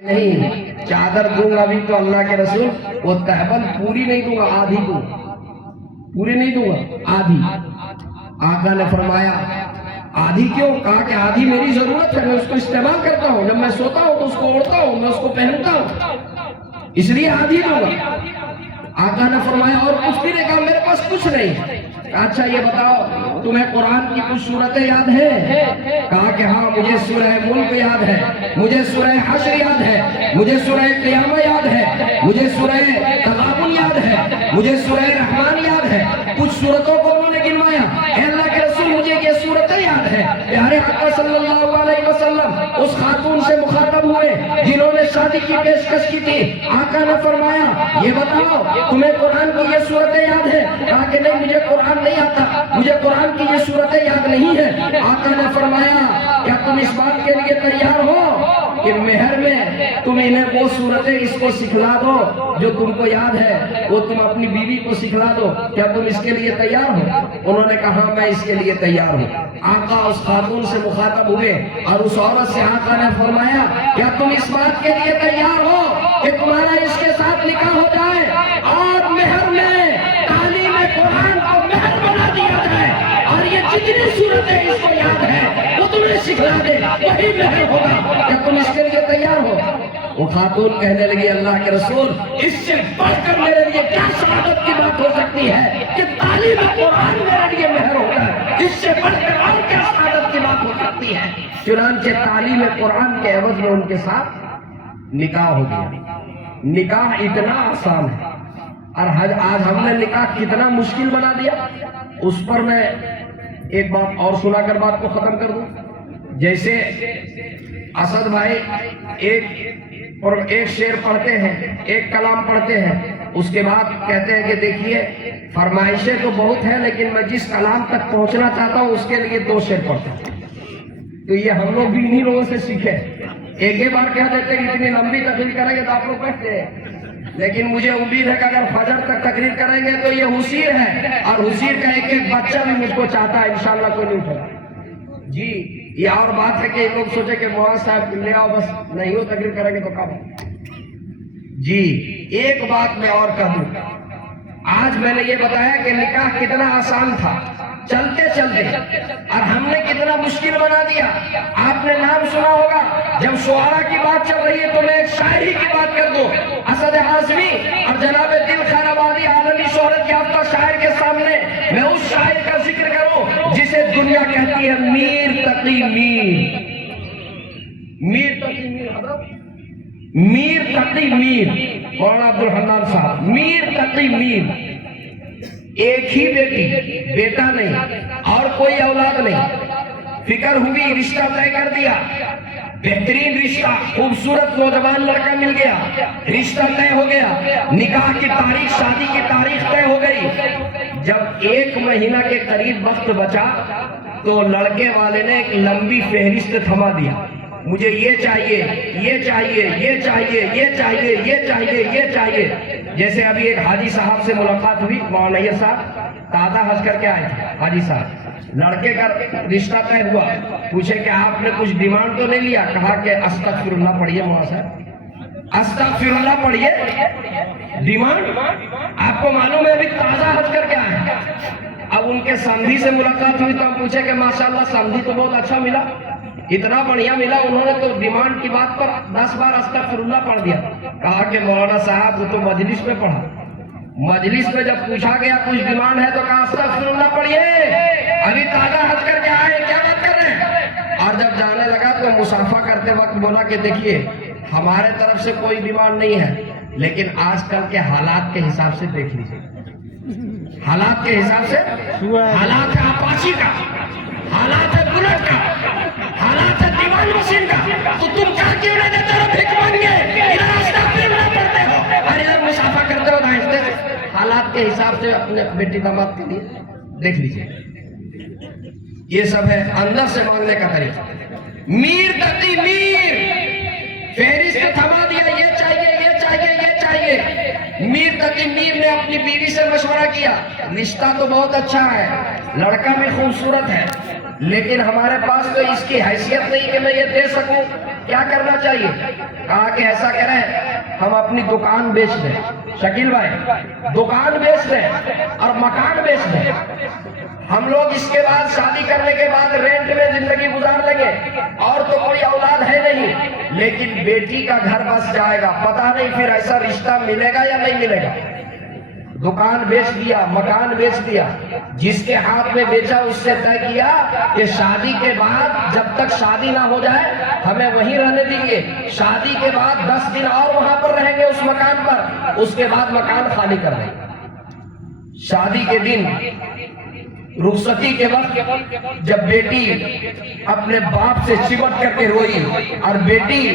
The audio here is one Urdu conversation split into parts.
نہیں چادر دوں گا بھی تو اللہ کے رسول وہ تہبند پوری نہیں دوں گا، آدھی دوں گا، پوری نہیں دوں گا، آدھی۔ آقا نے فرمایا آدھی کیوں؟ کہا کہ آدھی میری ضرورت ہے، میں اس کو استعمال کرتا ہوں، جب میں سوتا ہوں تو اس کو اوڑھتا ہوں، میں اس کو پہنتا ہوں، اس لیے آدھی دوں گا۔ آقا نے فرمایا اور مفتی نے کہا میرے پاس کچھ نہیں۔ اچھا یہ بتاؤ تمہیں قرآن کی کچھ سورتیں یاد ہیں؟ کہا کہ ہاں مجھے سورہ ملک یاد ہے، مجھے سورہ حشر یاد ہے، مجھے سورہ قیامہ یاد ہے، مجھے سورہ تغابن یاد ہے، مجھے سورہ رحمان یاد ہے۔ کچھ سورتوں کو انہوں نے گنوایا، اے اللہ کے رسول مجھے یہ سورتیں یاد ہے۔ پیارے آقا صلی اللہ علیہ وسلم اس خاتون سے مخاطب ہوئے جنہوں نے شادی کی پیشکش کی تھی۔ آقا نے فرمایا یہ بتاؤ تمہیں قرآن کی یہ سورتیں یاد ہے؟ کہا کہ نہیں مجھے قرآن نہیں آتا، مجھے قرآن کی یہ سورتیں یاد نہیں ہے۔ آقا نے فرمایا کیا تم اس بات کے لیے تیار ہو کہ مہر میں تم انہیں وہ سورتیں اس کو سکھلا دو جو تم کو یاد ہے، وہ تم اپنی بیوی کو سکھلا دو، کیا تم اس کے لیے تیار ہو؟ انہوں نے کہا میں اس کے لیے تیار ہوں۔ آقا اس خاتون سے مخاطب ہوئے اور اس عورت سے آقا نے فرمایا کیا تم اس بات کے لیے تیار ہو کہ تمہارا اس کے ساتھ نکاح ہو جائے اور مہر میں تعلیم قرآن کو مہر بنا دیا جائے اور یہ جتنی صورتیں اس کو یاد ہے وہ تمہیں سکھلا دے، وہی مہر ہوگا، کیا تم اس کے لیے تیار ہو؟ وہ خاتون کہنے لگی اللہ کے رسول اس سے بڑھ کر میرے لیے کیا سعادت کی بات ہو سکتی ہے کہ تعلیم قرآن میرے لیے مہر ہوتا ہے، اس سے بڑھ کر اور کیا سعادت کی بات ہو سکتی ہے؟ چنانچہ تعلیم قرآن کے عوض میں ان کے ساتھ نکاح ہو گیا۔ نکاح اتنا آسان ہے اور آج ہم نے نکاح کتنا مشکل بنا دیا۔ اس پر میں ایک بات اور سنا کر بات کو ختم کر دوں۔ جیسے اسد بھائی ایک شعر پڑھتے ہیں، ایک کلام پڑھتے ہیں، اس کے بعد کہتے ہیں کہ دیکھیے فرمائشیں تو بہت ہیں لیکن میں جس کلام تک پہنچنا چاہتا ہوں اس کے لیے 2 شعر پڑھتا ہوں۔ تو یہ ہم لوگ بھی انہی لوگوں سے سیکھے، ایک ہی بار کہہ دیتے کہ اتنی لمبی تقریر کریں گے تو آپ لوگ بیٹھتے ہیں، لیکن مجھے امید ہے کہ اگر فجر تک تقریر کریں گے تو یہ حسیر ہے اور حسیر کا ایک ایک بچہ بھی مجھ کو چاہتا ہے، انشاءاللہ کوئی نہیں اٹھے۔ جی یہ اور بات ہے کہ لوگ سوچے کہ معاذ صاحب لے آؤ بس نہیں ہو تقریر کریں گے تو کب؟ جی ایک بات میں اور کہوں، آج میں نے یہ بتایا کہ نکاح کتنا آسان تھا چلتے چلتے اور ہم نے کتنا مشکل بنا دیا۔ آپ نے نام سنا ہوگا، جب شعراء کی بات چل رہی ہے تو میں ایک شاعری کی بات کر دوں۔ اسد ہاشمی اور جناب دل خیر آبادی عالمی شہرت یافتہ شاعر کے سامنے میں اس شاعر کا ذکر کروں جسے دنیا کہتی ہے میر تقی میر۔ میر تقی میر حضرت، میر تقی میر مولانا عبدالحنان صاحب، میر تقی میر۔ ایک ہی بیٹا نہیں اور کوئی اولاد نہیں، فکر ہوئی رشتہ طے کر دیا، بہترین رشتہ، خوبصورت نوجوان لڑکا مل گیا، رشتہ طے ہو گیا، نکاح کی تاریخ، شادی کی تاریخ طے ہو گئی۔ جب 1 مہینہ کے قریب وقت بچا تو لڑکے والے نے ایک لمبی فہرست تھما دیا، مجھے یہ چاہیے، یہ چاہیے، یہ چاہیے، یہ چاہیے، یہ چاہیے، یہ چاہیے۔ جیسے ابھی ایک حاجی صاحب سے ملاقات ہوئی، مولانا صاحب تازہ حج کر کے آئے تھے، حاجی صاحب لڑکے کا رشتہ طے ہوا، پوچھے کہ آپ نے کچھ ڈیمانڈ تو نہیں لیا؟ کہا کہ استغفر اللہ پڑھیے مولانا صاحب، استغفر اللہ پڑھیے، ڈیمانڈ؟ آپ کو معلوم ہے ابھی تازہ حج کر کے آئے۔ اب ان کے سمدھی سے ملاقات ہوئی تو ہم پوچھے کہ ماشاءاللہ سمدھی تو بہت اچھا ملا، اتنا بڑھیا ملا، انہوں نے تو ڈیمانڈ کی بات پر 10 بار استغفر اللہ پڑھ دیا۔ کہا کہ مولانا صاحب وہ تو مجلس میں پڑھا، مجلس میں جب پوچھا گیا کچھ ڈیمانڈ ہے تو کہا استغفر اللہ پڑھیے، ابھی تازہ حج کر کے آئے، کیا بات کر رہے ہیں؟ اور جب جانے لگا تو مصافحہ کرتے وقت بولا کہ دیکھیے ہمارے طرف سے کوئی ڈیمانڈ نہیں ہے لیکن آج کل کے حالات کے حساب سے دیکھ لیجیے، حالات کے حساب سے، حالات ہے اپاچی کا، حالات ہے بلٹ کا، حالات ہے دیوان مشین کا، تو تم کیا کیوں نہیں دیتے ہو بھیک مانگے، ادھر استغفر اللہ پڑھتے ہو اور ادھر مصافحہ کرتے ہو دائیں سے؟ حالات کے حساب سے اپنے بیٹی داماد کے لیے دیکھ لیجیے۔ یہ سب ہے اندر سے مانگنے کا طریقہ۔ میر تقی میر، فہرست تھما دیا، یہ چاہیے، یہ چاہیے، یہ چاہیے۔ میر تقی میر نے اپنی بیوی سے مشورہ کیا، رشتہ تو بہت اچھا ہے، لڑکا بھی خوبصورت ہے، لیکن ہمارے پاس تو اس کی حیثیت نہیں کہ میں یہ دے سکوں، کیا کرنا چاہیے؟ کہا کہ ایسا کریں ہم اپنی دکان بیچ دیں، شکیل بھائی دکان بیچ دیں اور مکان بیچ دیں، ہم لوگ اس کے بعد شادی کرنے کے بعد رینٹ میں زندگی گزار لیں گے، اور تو کوئی اولاد ہے نہیں، لیکن بیٹی کا گھر بس جائے گا، پتہ نہیں پھر ایسا رشتہ ملے گا یا نہیں ملے گا۔ دکان بیچ دیا، مکان بیچ دیا، جس کے ہاتھ میں بیچا اس سے طے کیا کہ شادی کے بعد جب تک شادی نہ ہو جائے ہمیں وہیں رہنے دیں گے، شادی کے بعد 10 دن اور وہاں پر رہیں گے اس مکان پر، اس کے بعد مکان خالی کر دیں گے۔ شادی کے دن رخصتی کے وقت جب بیٹی اپنے باپ سے چمٹ کر کے روئی اور بیٹی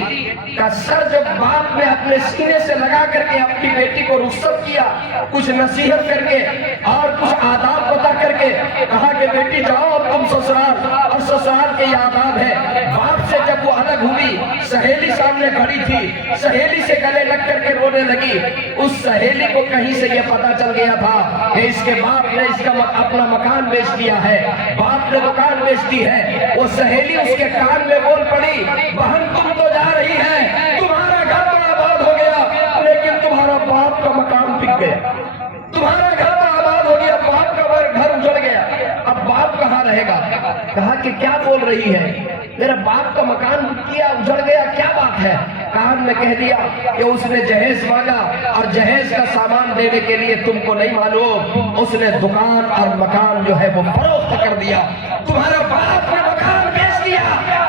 کا سر جب باپ نے اپنے سینے سے لگا کر کے اپنی بیٹی کو رخصت کیا، کچھ نصیحت کر کے اور کچھ آداب بتا کر کے کہا کہ بیٹی جاؤ اب تم سسرال، اور سسرال کے یہ آداب ہے۔ باپ سے جب وہ الگ ہوئی، سہیلی سامنے کھڑی تھی، سہیلی سے گلے لگ کر کے رونے لگی، اس سہیلی کو کہیں سے یہ پتا چل گیا تھا کہ اس کے باپ نے اس کا اپنا مکان بیچ دیا ہے، باپ نے دکان بیچ دی ہے۔ وہ سہیلی اس کے کان میں بول پڑی، بہن تم تو جا رہی ہے، تمہارا گھر تو آباد ہو گیا لیکن تمہارا باپ کا مکان بک گیا، تمہارا گھر تو آباد ہو گیا، باپ کا گھر اجڑ گیا، اب باپ کہاں رہے گا؟ کہا کہ کیا بول رہی ہے، میرا باپ کا مکان کیا اجڑ گیا، کیا بات ہے؟ کان میں کہہ دیا کہ اس نے جہیز مانگا اور جہیز کا سامان دینے کے لیے تم کو نہیں معلوم، اس نے دکان اور مکان جو ہے وہ فروخت کر دیا۔ تمہارا باپ نے مکان بیچ دیا،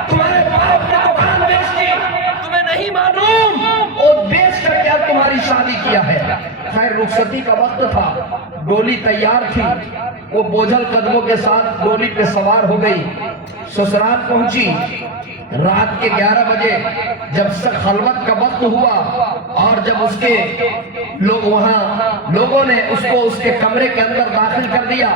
تمہارے باپ نے دکان بیچ دی، تمہیں نہیں معلوم وہ بیچ کر کے اب تمہاری شادی کیا ہے۔ خیر رخصتی کا وقت تھا، ڈولی تیار تھی، وہ بوجھل قدموں کے ساتھ ڈولی پہ سوار ہو گئی، سسرال پہنچی۔ رات کے 11 بجے جب خلوت کا وقت ہوا اور جب اس کے لوگوں نے اس کو اس کے کمرے کے اندر داخل کر دیا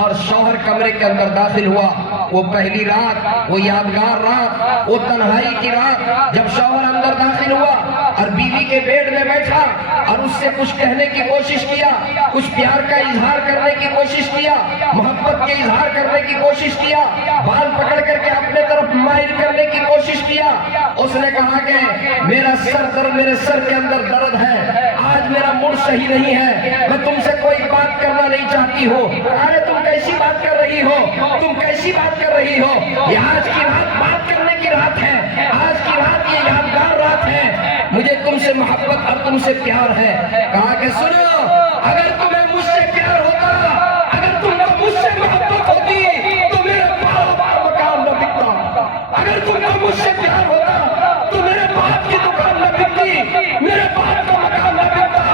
اور شوہر کمرے کے اندر داخل ہوا، وہ پہلی رات، وہ یادگار رات، وہ تنہائی کی رات، جب شوہر اندر داخل ہوا اور بیوی کے بیڈ میں بیٹھا اور اس سے کچھ کہنے کی کوشش کیا، کچھ پیار کا اظہار کرنے کی کوشش کیا، محبت کے اظہار کرنے کی کوشش کیا، بال پکڑ کر کے اپنے طرف مائل کرنے کی کوشش کیا، اس نے کہا کہ میرا سر کے اندر درد ہے، آج میرا موڈ صحیح نہیں ہے، میں تم سے کوئی بات کرنا نہیں چاہتی ہوں۔ ارے تم کیسی بات کر رہی ہو، تم کیسی بات کر رہی ہو، یہ آج کی رات بات کرنے کی رات ہے، آج کی رات یہ یادگار رات ہے، مجھے تم سے محبت اور تم سے پیار ہے۔ کہا کہ سنو، اگر تمہیں مجھ سے پیار ہوتا، اگر تم کو مجھ سے محبت ہوتی تو میرے باپ کا مکان نہ بکتا، اگر تم کو مجھ سے پیار ہوتا تو میرے باپ کی دکان نہ بکتی، میرے باپ کا مکان نہ بکتا۔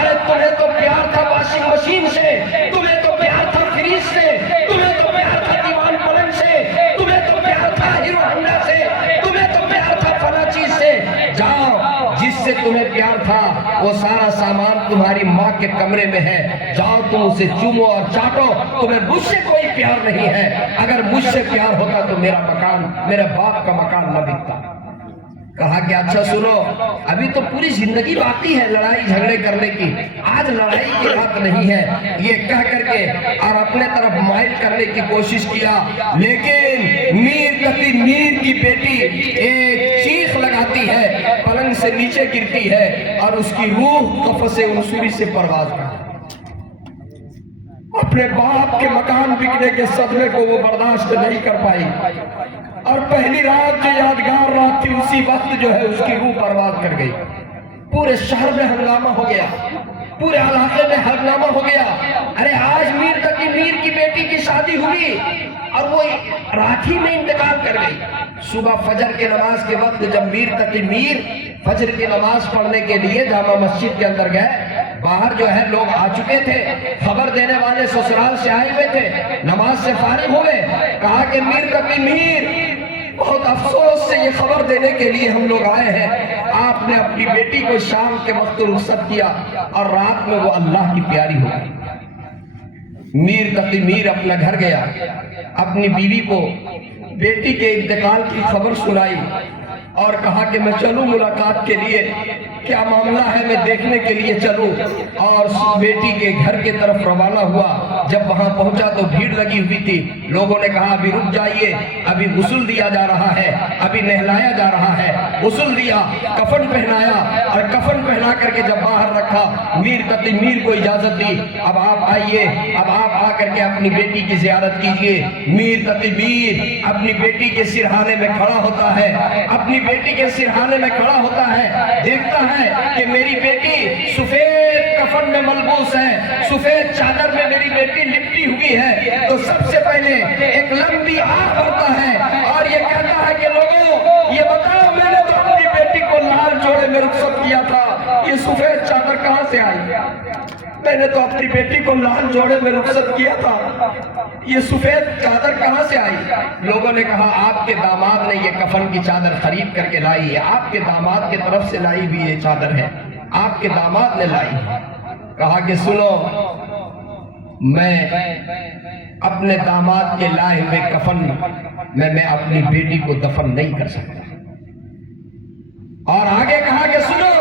ارے تمہیں تو پیار تھا واشنگ مشین سے، تمہیں تو پیار تھا فریج سے، تمہیں تو پیار تھا دیوان پلنگ سے، تمہیں تو پیار تھا ہیرو ہونڈا سے، تمہیں تو پیار تھا فلاں چیز سے۔ جاؤ، جس سے تمہیں پیار تھا وہ سارا سامان تمہاری ماں کے کمرے میں ہے، جاؤ تم اسے چومو اور چاٹو، تمہیں مجھ سے کوئی پیار نہیں ہے، اگر مجھ سے پیار ہوتا تو میرا مکان، میرے باپ کا مکان نہ بکتا۔ کہا کہ اچھا سنو، ابھی تو پوری زندگی باقی ہے لڑائی جھگڑے کرنے کی، آج لڑائی کی رات نہیں ہے، یہ کہہ کر کے اور اپنے طرف مائل کرنے کی کوشش کیا، لیکن میر تقی میر کی بیٹی ایک چیخ لگاتی ہے، پلنگ سے نیچے گرتی ہے اور اس کی روح قفس انصوری سے پرواز کرتی ہے۔ اپنے باپ کے مکان بکنے کے صدمے کو وہ برداشت نہیں کر پائی، اور پہلی رات جو یادگار رات تھی اسی وقت جو ہے اس کی روح پرواز کر گئی۔ پورے شہر میں ہنگامہ ہو گیا، پورے علاقے میں ہنگامہ ہو گیا، ارے آج میر تقی میر کی بیٹی کی شادی ہوئی اور وہ رات ہی میں انتقال کر گئی۔ صبح فجر کے نماز کے وقت جب میر تقی میر فجر کی نماز پڑھنے کے لیے جامع مسجد کے اندر گئے، باہر جو ہے لوگ آ چکے تھے، خبر دینے والے سسرال سے آئے ہوئے تھے، نماز سے فارغ ہوئے، کہا کہ میر تقی میر، بہت افسوس سے یہ خبر دینے کے لیے ہم لوگ آئے ہیں، آپ نے اپنی بیٹی کو شام کے وقت رخصت کیا اور رات میں وہ اللہ کی پیاری ہو گئی۔ میر تقی میر اپنا گھر گیا، اپنی بیوی کو بیٹی کے انتقال کی خبر سنائی اور کہا کہ میں چلوں ملاقات کے لیے، کیا معاملہ ہے میں دیکھنے کے لیے چلوں، اور بیٹی کے گھر کے طرف روانہ ہوا۔ جب وہاں پہنچا تو بھیڑ لگی ہوئی تھی. لوگوں نے کہا ابھی رک جائیے, ابھی غسل دیا جا رہا ہے, ابھی نہلایا جا رہا ہے. غسل دیا, کفن پہنایا, اور کفن پہنا کر کے جب باہر رکھا, میر تقی میر کو اجازت دی, اب آپ آئیے, اب آپ آ کر کے اپنی بیٹی کی زیارت کیجئے. میر تقی میر اپنی بیٹی کے سرہانے میں کھڑا ہوتا ہے, اپنی بیٹی کے سرہانے میں کھڑا ہوتا ہے, دیکھتا ہے کہ میری بیٹی سفید کفن میں ملبوس ہے, سفید چادر میں میری بیٹی لپٹی ہوئی ہے. تو سب سے پہلے ایک لمبی آہ بھرتا ہے اور یہ کہتا ہے کہ لوگوں یہ بتاؤ, میں نے تو اپنی بیٹی کو لال جوڑے میں رخصت کیا تھا, یہ سفید چادر کہاں سے آئی؟ میں نے تو اپنی بیٹی کو لال جوڑے میں رخصت کیا تھا, یہ سفید چادر کہاں سے آئی؟ لوگوں نے کہا آپ کے داماد نے یہ کفن کی چادر خرید کر کے لائی ہے, آپ کے داماد کی طرف سے لائی بھی یہ چادر ہے, آپ کے داماد نے لائی. کہا کہ سنو, میں اپنے داماد کے لائے ہوئے کفن میں اپنی بیٹی کو دفن نہیں کر سکتا. اور آگے کہا کہ سنو,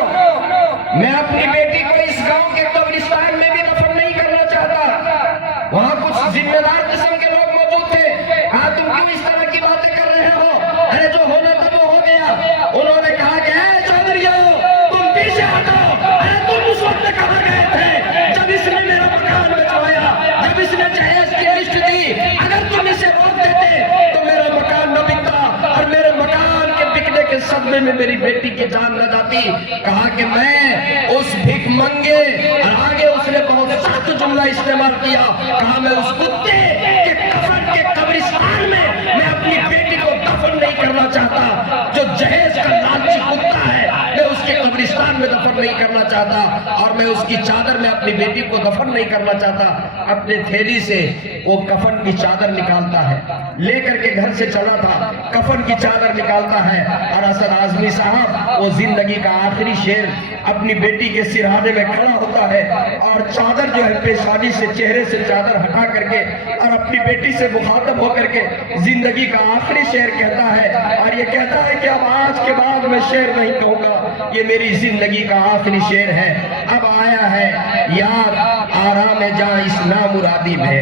میں اپنی بیٹی کو اس گاؤں کے قبرستان میں بھی دفن نہیں کرنا چاہتا. وہاں کچھ ذمہ دار قسم کے لوگ موجود تھے. کہا تم کیوں اس طرح کی باتیں کر رہے ہو؟ ارے جو ہونا تھا وہ ہو گیا. انہوں نے کہا کہ اے چودھریوں, تم پیچھے ہٹو. ارے تم اس وقت کہاں گئے تھے جب اس نے میرا مکان بچوایا, جب اس نے جہیز کی لسٹ دی؟ اگر تم اسے روک دیتے تو میرا مکان نہ بکتا اور میرے مکان کے بکنے کے صدمے میں میری بیٹی کی جان نہ جاتی. کہا کہ میں اس بھک منگے, اور آگے اس نے بہت سخت جملہ استعمال کیا, کہا میں اس کتے کے کفن کے قبرستان میں اپنی بیٹی کو دفن نہیں کرنا چاہتا. جو جہیز کا لالچی کتا ہے میں اس کے قبرستان میں دفن نہیں کرنا چاہتا, اور میں اس کی چادر میں اپنی بیٹی کو دفن نہیں کرنا چاہتا. اپنے تھیلی سے وہ کفن کی چادر نکالتا ہے, لے کر کے گھر سے چلا تھا, کفن کی چادر نکالتا ہے, اور اسد اعظمی صاحب وہ زندگی کا آخری شعر اپنی بیٹی کے سرہانے میں کھڑا ہوتا ہے, اور چادر جو ہے پیشانی سے, چہرے سے چادر ہٹا کر کے اور اپنی بیٹی سے مخاطب ہو کر کے زندگی کا آخری شعر کہتا ہے. اور یہ کہتا ہے کہ اب آج کے بعد میں شعر نہیں کہوں گا, یہ میری زندگی کا آخری شعر ہے. اب آیا ہے یار آرام جاں اس نامرادی میں,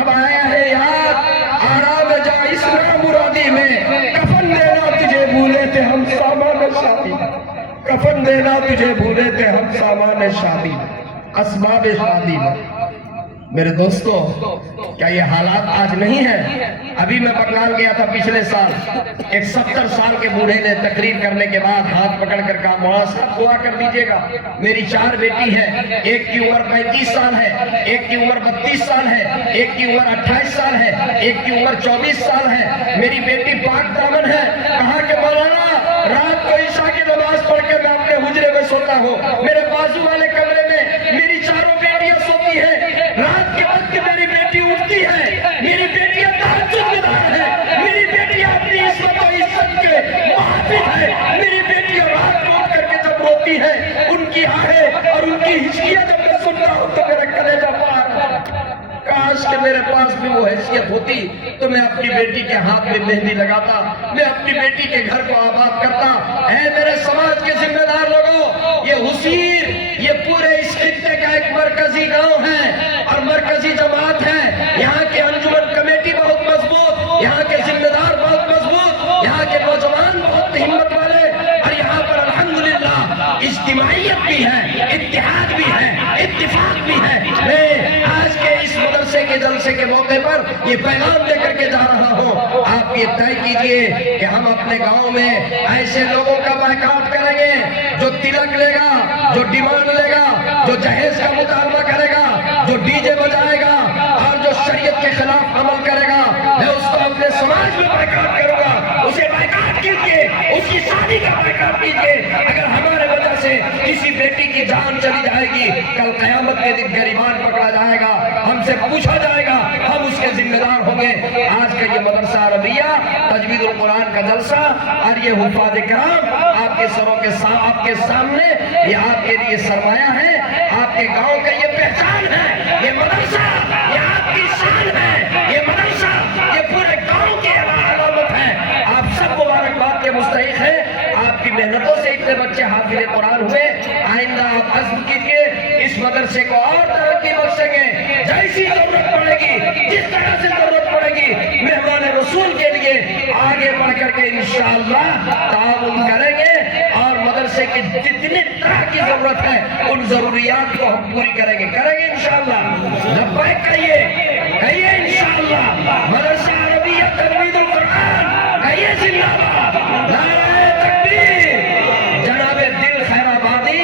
اب آیا ہے یار آرام جاں اس نامرادی میں. کفن دینا تجھے بھولے تھے ہم سامان شادی, کفن دینا تجھے بھولے تھے ہم سامان شادی, اسباب شادی میں. میرے دوستو, کیا یہ حالات آج نہیں ہیں؟ ابھی میں بنگال گیا تھا پچھلے سال, ایک 70 سال کے بوڑھے نے تقریر کرنے کے بعد ہاتھ پکڑ کر کہا مولانا صاحب دعا کر دیجئے گا, میری 4 بیٹی ہیں, ایک کی عمر 35 سال ہے, ایک کی عمر 32 سال ہے, ایک کی عمر 28 سال ہے, ایک کی عمر 24 سال ہے, میری بیٹی پاک دامن ہے. کہا کہ مولانا رات کو عشاء کی نماز پڑھ کے میں اپنے حجرے میں سوتا ہوں, میرے بازو والے کمرے میں میری 4 بیٹیاں سوتی ہیں, رات کے وقت میری بیٹی اٹھتی ہے, میری بیٹیاں تہجد گزار ہے, میری بیٹیاں اپنی عصمت و عزت کے محافظ ہے, میری بیٹیاں رات کو اٹھ کر کے جب روتی ہے ان کی آہیں اور ان کی ہچکیاں جب میں سنتا ہوں تو میرا کلیجہ پار. کاش کہ میرے پاس بھی وہ حیثیت ہوتی تو میں اپنی بیٹی کے ہاتھ میں مہندی لگاتا, میں اپنی بیٹی کے گھر کو آباد کرتا. اے میرے سماج کے ذمہ دار لوگوں, یہ حسیر یہ پورے اس خطے کا ایک مرکزی گاؤں ہے اور مرکزی جماعت ہے. یہاں کے انجمن کمیٹی بہت مضبوط, یہاں کے ذمہ دار بہت مضبوط, یہاں کے نوجوان بہت ہمت والے, اور یہاں پر الحمدللہ اجتماعیت بھی ہے, اتحاد بھی ہے, اتفاق بھی ہے. میں آج کے اس مدرسے کے جلسے کے موقع پر یہ پیغام دے کر کے جا رہا ہوں, آپ یہ طے کیجئے کہ ہم اپنے گاؤں میں ایسے لوگوں کا بائیکاٹ کریں گے جو تلک لے گا, جو ڈیمانڈ لے گا, جو جہیز کا مطالبہ کرے گا, جو ڈی جے بجائے گا, اور جو شریعت کے خلاف عمل کرے گا, میں اس کو اپنے سماج میں بائیکاٹ کروں گا. اسے بائیکاٹ کیجئے, اس کی شادی کا بائیکاٹ کیجئے. اگر ہمارے وجہ سے کسی بیٹی کی جان چلی جائے گی, کل قیامت کے دن گریبان پکڑا جائے گا, ہم سے پوچھا جائے گا, ہم اس کے ذمہ دار ہوں گے. آج کا یہ مدرسہ عربیہ تجوید القرآن کا جلسہ اور یہ حفاظ کرام آپ کے سروں کے آپ کے سامنے, یہ آپ کے لیے سرمایہ ہے, آپ کے گاؤں کا یہ پہچان ہے. یہ مدرسہ یہ آپ کی شان ہے, یہ مدرسہ یہ پورے گاؤں کی علامت ہے. آپ سب مبارکباد کے مستحق ہیں. آپ کی محنتوں سے اتنے بچے حافظ قرآن ہوئے. آئندہ آپ عزم کیجئے, اس اس مدرسے کو اور ترقی بخشیں گے. جیسی ضرورت پڑے گی, جس طرح سے ضرورت پڑے گی, مہمان رسول کے لیے آگے بڑھ کر کے انشاءاللہ تعاون کریں گے, اور مدرسے کی جتنی طرح کی ضرورت ہے ان ضروریات کو ہم پوری کریں گے انشاءاللہ. لبیک کہیے انشاءاللہ. مدرسہ عربیہ تجوید القرآن کہیے زندہ باد. نعرہ تکبیر. جناب دل خیر آبادی,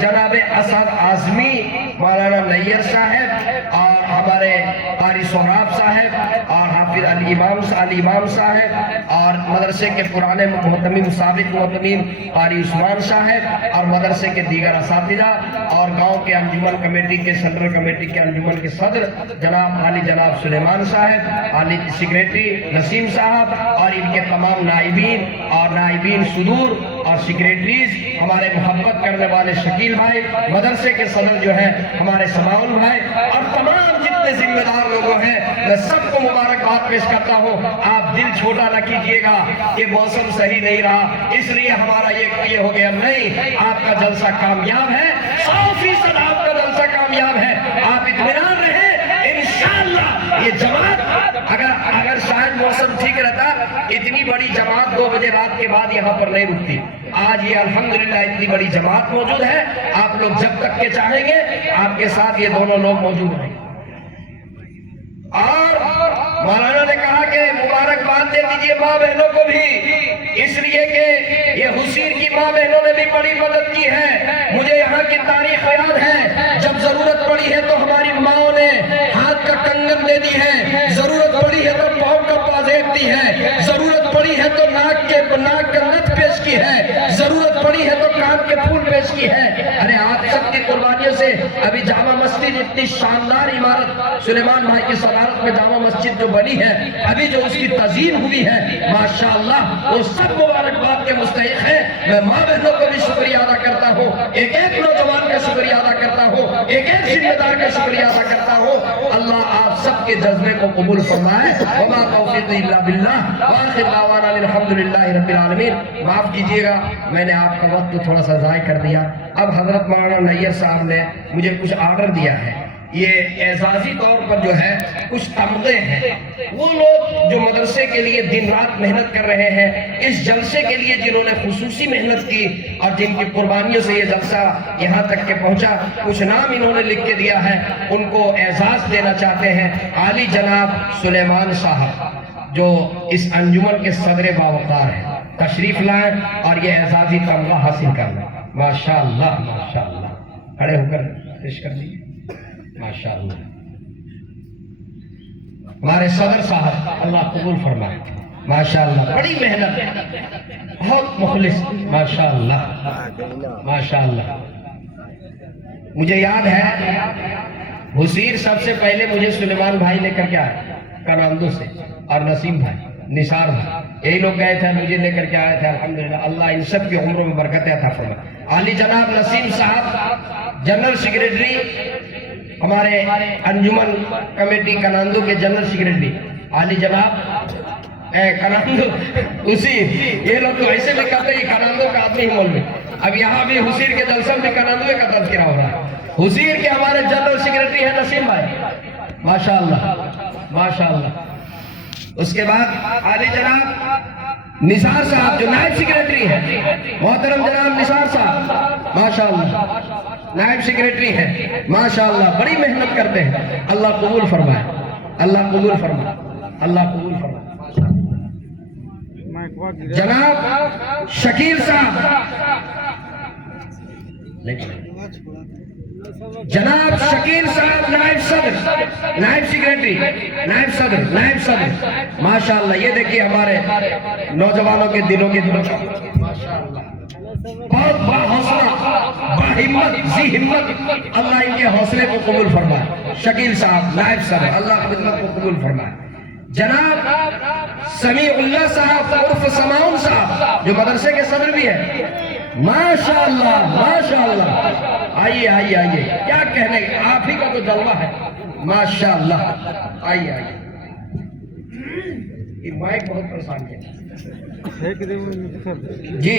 جناب اسد اعظمی, مولانا نیر صاحب, اور ہمارے قاری سہراب صاحب, اور حافظ علی امام صاحب, اور مدرسے کے پرانے محتمم سابق محتمم قاری عثمان صاحب, اور مدرسے کے دیگر اساتذہ, اور گاؤں کے انجمن کمیٹی کے سینٹرل کمیٹی کے انجمن کے صدر جناب سلیمان صاحب, عالی سیکریٹری نسیم صاحب, اور ان کے تمام نائبین اور نائبین صدور اور سیکریٹریز, ہمارے محبت کرنے والے شکیل بھائی, مدرسے کے صدر جو ہے ہمارے سماؤن بھائی, اور تمام جتنے ذمہ دار لوگوں ہیں, میں سب کو مبارکباد پیش کرتا ہوں. آپ دل چھوٹا نہ کیجیے گا کہ موسم صحیح نہیں رہا اس لیے ہمارا یہ ہو گیا. نہیں, آپ کا جلسہ کامیاب ہے, 100% آپ کا جلسہ کامیاب ہے. آپ اطمینان رہیں انشاءاللہ. یہ جماعت اگر شاید موسم ٹھیک رہتا, اتنی بڑی جماعت 2 بجے رات کے بعد یہاں پر نہیں رکتی. آج یہ الحمدللہ اتنی بڑی جماعت موجود ہے. آپ لوگ جب تک کے چاہیں گے آپ کے ساتھ یہ دونوں لوگ موجود ہیں. اور مولانا نے کہا کہ مبارکباد دے دیجئے ماں بہنوں کو بھی, اس لیے کہ یہ حسیر کی ماں بہنوں نے بھی بڑی مدد کی ہے. مجھے یہاں کی تاریخ یاد ہے, جب ضرورت پڑی ہے تو ہماری ماں نے ہاتھ کا کنگن دے دی ہے, ضرورت پڑی ہے تو پاؤں کا پازیب دی ہے, ضرورت پڑی ہے تو ناک کا نت پیش کی ہے, ضرورت پڑی ہے تو کان کے پھول پیش کی ہے. ارے آپ سب کی قربانیوں سے ابھی جامع مسجد اتنی شاندار عمارت, سلیمان بھائی کی صدارت میں جامع مسجد جو بنی ہے, ابھی جو اس کی تزئین ہوئی ہے, ماشاءاللہ وہ سب مبارکباد کے مستحق ہے. میں ماں بہنوں کو بھی شکریہ ادا کرتا ہوں, ایک ایک نوجوان کا شکریہ ادا کرتا ہوں, ایک ایک ذمہ دار کا شکریہ ادا کرتا ہوں. اللہ آپ سب کے جذبے کو قبول فرمائے. وما توفیقی الا باللہ, وآخر دعوانا الحمدللہ رب العالمین. معاف کیجیے گا میں نے آپ کا وقت تھوڑا سا ضائع کر دیا. اب حضرت مولانا نیر صاحب نے مجھے کچھ آرڈر دیا ہے. یہ اعزازی طور پر جو ہے کچھ تمغے ہیں. وہ لوگ جو مدرسے کے لیے دن رات محنت کر رہے ہیں, اس جلسے کے لیے جنہوں نے خصوصی محنت کی اور جن کی قربانیوں سے یہ جلسہ یہاں تک کے پہنچا, کچھ نام انہوں نے لکھ کے دیا ہے, ان کو اعزاز دینا چاہتے ہیں. عالی جناب سلیمان صاحب جو اس انجمن کے صدر باوقار ہیں, تشریف لائیں اور یہ اعزازی تمغہ حاصل کر لیں. ماشاءاللہ ماشاءاللہ. کھڑے ہو کر پیش کر دیجیے. ماشاءاللہ. ہمارے صدر صاحب اللہ قبول فرمائے. ماشاءاللہ بڑی محنت, بہت مخلص. ماشاءاللہ ماشاءاللہ. مجھے یاد ہے حسیر سب سے پہلے مجھے سلیمان بھائی لے کر کے آئے کناندو سے, اور نسیم بھائی, نثار بھائی, یہی لوگ گئے تھے, مجھے لے کر کے آئے تھے. الحمدللہ اللہ ان سب کی عمروں میں برکتیں عطا فرمائے. عالی جناب نسیم صاحب جنرل سیکریٹری, ہمارے انجمن کمیٹی کناندو کے جنرل سیکریٹری, عالی جناب کناندو حسیر. یہ لوگ تو ایسے بھی کہتے ہیں کناندو کا آدمی ہی مولوی. اب یہاں بھی حسیر کے جلسہ میں کناندو کا تذکرہ ہو رہا ہے. حسیر کے ہمارے جنرل سیکریٹری ہیں نسیم بھائی. ماشاءاللہ ماشاءاللہ. اس کے بعد عالی جناب نثار صاحب جو نائب سیکریٹری ہیں, محترم جناب نثار صاحب ماشاءاللہ نائب سیکریٹری ہیں. ماشاءاللہ بڑی محنت کرتے ہیں. اللہ قبول فرمائے, اللہ قبول فرمائے, اللہ قبول فرمائے. جناب شکیل صاحب, جناب شکیل صاحب نائب صدر, نائب سیکریٹری, نائب صدر. ماشاءاللہ. یہ دیکھیے ہمارے نوجوانوں کے دلوں کی ماشاءاللہ بہت با حوصلہ, با ہمت, ذی ہمت. اللہ ان کے حوصلے کو قبول فرمائے. شکیل صاحب نائب صدر, اللہ خدمت کو قبول فرمائے. جناب سمیع اللہ صاحب عرف سماؤن صاحب جو مدرسے کے صدر بھی ہیں. ماشاءاللہ ماشاءاللہ. آئیے آئیے آئیے, کیا کہنے, آپ ہی کا تو جلوہ ہے. ماشاءاللہ. آئیے آئیے. یہ مائک بہت پریشان ہے جی.